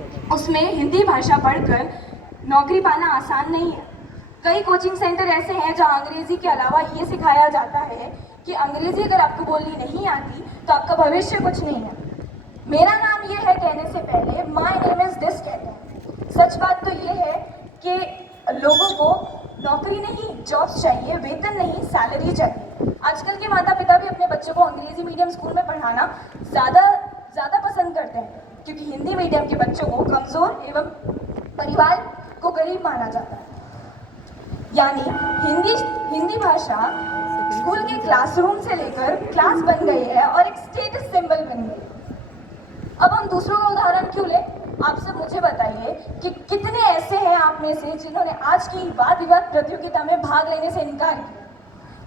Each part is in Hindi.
उसमें हिंदी भाषा पढ़कर नौकरी पाना आसान नहीं है। कई कोचिंग सेंटर ऐसे हैं जहां अंग्रेजी के अलावा ये सिखाया जाता है कि अंग्रेजी अगर आपको बोलनी नहीं आती तो आपका भविष्य कुछ नहीं है। मेरा नाम ये है कहने से पहले माय नेम इज दिस कहते हैं। सच बात तो ये है कि लोगों को नौकरी नहीं जॉब्स चाहिए, वेतन नहीं सैलरी चाहिए। आजकल के माता पिता भी अपने बच्चों को अंग्रेजी मीडियम स्कूल में पढ़ाना ज़्यादा पसंद करते हैं, क्योंकि हिंदी मीडियम के बच्चों को कमज़ोर एवं परिवार को गरीब माना जाता है। यानी हिंदी भाषा स्कूल के क्लासरूम से लेकर क्लास बन गई है और एक स्टेटस सिंबल बन गई है। अब हम दूसरों का उदाहरण क्यों लें? आप सब मुझे बताइए कि कितने ऐसे हैं आप में से जिन्होंने आज की वाद विवाद प्रतियोगिता में भाग लेने से इनकार किया?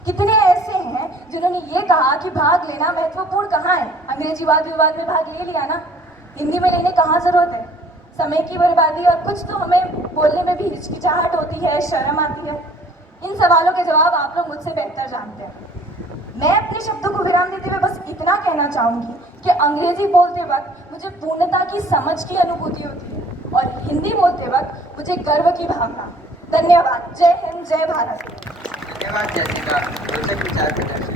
कितने ऐसे हैं जिन्होंने ये कहा कि भाग लेना महत्वपूर्ण कहाँ है, अंग्रेजी वाद विवाद में भाग ले लिया ना, हिंदी में लेने कहाँ जरूरत है? समय की बर्बादी और कुछ तो हमें बोलने में भी हिचकिचाहट होती है, शर्म आती है। इन सवालों के जवाब आप लोग मुझसे बेहतर जानते हैं। मैं अपने शब्दों को विराम देते हुए बस इतना कहना चाहूँगी कि अंग्रेजी बोलते वक्त मुझे पूर्णता की समझ की अनुभूति होती है और हिंदी बोलते वक्त मुझे गर्व की भावना। धन्यवाद। जय हिंद, जय भारत। धन्यवाद जैसिका, रोचक विचार प्रदर्शन।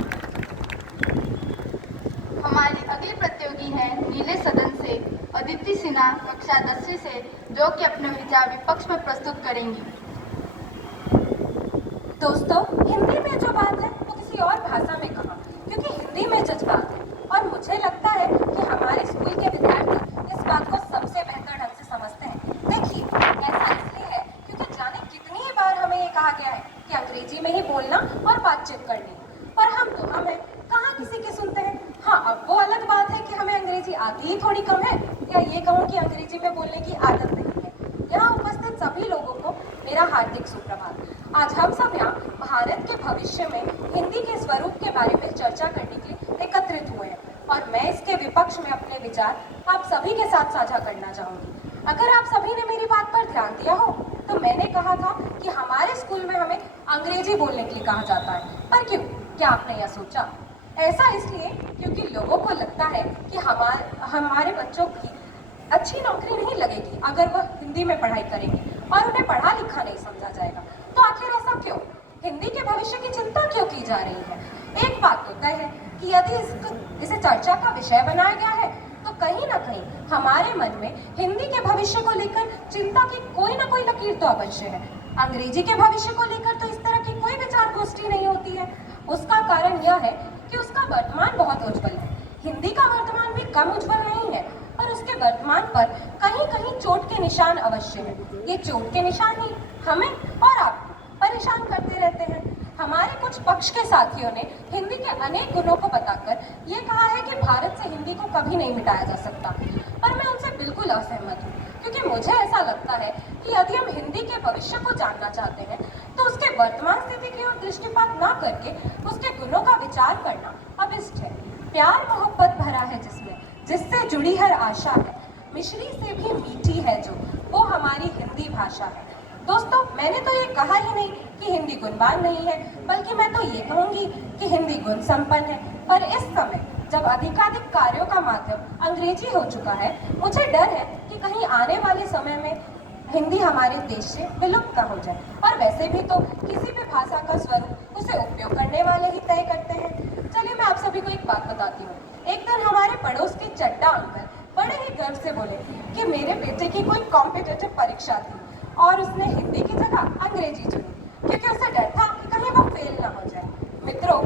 हमारी अगली प्रतियोगी है नीले सदन से अदिति सिन्हा, कक्षा 10वीं से, जो कि अपने विचार विपक्ष में प्रस्तुत करेंगी। दोस्तों, हिंदी में जो बात है वो किसी और भाषा में कहा, क्योंकि हिंदी में जज्बात है। और मुझे लगता है कि हमारे स्कूल के विद्यार्थी इस बात को सबसे बेहतर ढंग से समझते हैं। देखिए, ऐसा इसलिए है क्योंकि जाने कितनी ही बार हमें ये कहा गया है कि अंग्रेजी में ही बोलना और बातचीत करनी, पर हम तो हम हैं, कहाँ किसी की सुनते हैं। हाँ, अब वो अलग बात है कि हमें अंग्रेजी आती ही थोड़ी कम है, या ये कहूँ कि अंग्रेजी में बोलने की आदत नहीं है। यहाँ उपस्थित सभी लोगों को मेरा हार्दिक सुप्रभात। आज हम सब यहाँ भारत के भविष्य में हिंदी के स्वरूप के बारे में चर्चा करने के लिए एकत्रित हुए हैं और मैं इसके विपक्ष में अपने विचार आप सभी के साथ साझा करना चाहूँगी। अगर आप सभी ने मेरी बात पर ध्यान दिया हो तो मैंने कहा था कि हमारे स्कूल में हमें अंग्रेजी बोलने के लिए कहा जाता है, पर क्यों? क्या आपने यह सोचा? ऐसा इसलिए क्योंकि लोगों को लगता है कि हमारे बच्चों की अच्छी नौकरी नहीं लगेगी अगर वह हिंदी में पढ़ाई करेंगे और उन्हें पढ़ा लिखा नहीं समझा जाएगा। तो आखिर ऐसा क्यों? हिंदी के भविष्य की चिंता क्यों की जा रही है? एक बात तो तय है कि यदि इसे चर्चा का विषय बनाया गया है तो कहीं ना कहीं हमारे मन में हिंदी के भविष्य को लेकर चिंता की कोई ना कोई लकीर तो अवश्य है। अंग्रेजी के भविष्य को लेकर तो इस तरह की कोई विचार गोष्ठी नहीं होती है। उसका कारण यह है कि उसका वर्तमान बहुत उज्जवल है। हिंदी का वर्तमान भी कम उज्जवल नहीं है, पर उसके वर्तमान पर कहीं कहीं चोट के निशान अवश्य है। ये चोट के निशान ही हमें और आपको परेशान करते रहते हैं। हमारे कुछ पक्ष के साथियों ने हिंदी के अनेक गुणों को बताकर ये कहा है कि भारत से हिंदी को कभी नहीं मिटाया जा सकता, पर मैं उनसे बिल्कुल असहमत हूँ, क्योंकि मुझे ऐसा लगता है कि यदि हम हिंदी के भविष्य को जानना चाहते हैं तो उसके वर्तमान स्थिति की ओर दृष्टिपात न करके उसके गुणों का विचार करना अभिष्ट है। प्यार मोहब्बत भरा है जिससे जुड़ी हर आशा है, मिश्री से भी मीठी है जो, वो हमारी हिंदी भाषा है। दोस्तों, मैंने तो ये कहा ही नहीं कि हिंदी गुणवान नहीं है, बल्कि मैं तो ये कहूँगी कि हिंदी गुण संपन्न है। पर इस समय जब अधिकाधिक कार्यों का माध्यम अंग्रेजी हो चुका है, मुझे डर है कि कहीं आने वाले समय में हिंदी हमारे देश से विलुप्त न हो जाए। और वैसे भी तो किसी भी भाषा का स्वरूप उसे उपयोग करने वाले ही तय करते हैं। चलिए मैं आप सभी को एक बात बताती हूँ। एक दिन हमारे पड़ोस के चड्डा अंकल बड़े ही गर्व से बोले कि मेरे बेटे की कोई कॉम्पिटिटिव परीक्षा थी और उसने हिंदी की जगह अंग्रेजी चुनी, क्योंकि उसे डर था कि कहीं वो फेल ना हो जाए। मित्रों,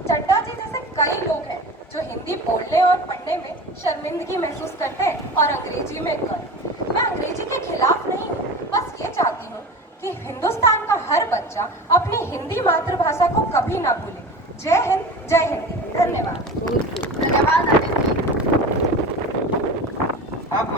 चड्डा जी जैसे कई लोग हैं जो हिंदी बोलने और पढ़ने में शर्मिंदगी महसूस करते हैं और अंग्रेजी में गर्व। मैं अंग्रेजी के खिलाफ नहीं हूँ, बस ये चाहती हूँ कि हिंदुस्तान का हर बच्चा अपनी हिंदी मातृभाषा को कभी ना भूले। जय हिंद, जय हिंद। धन्यवाद।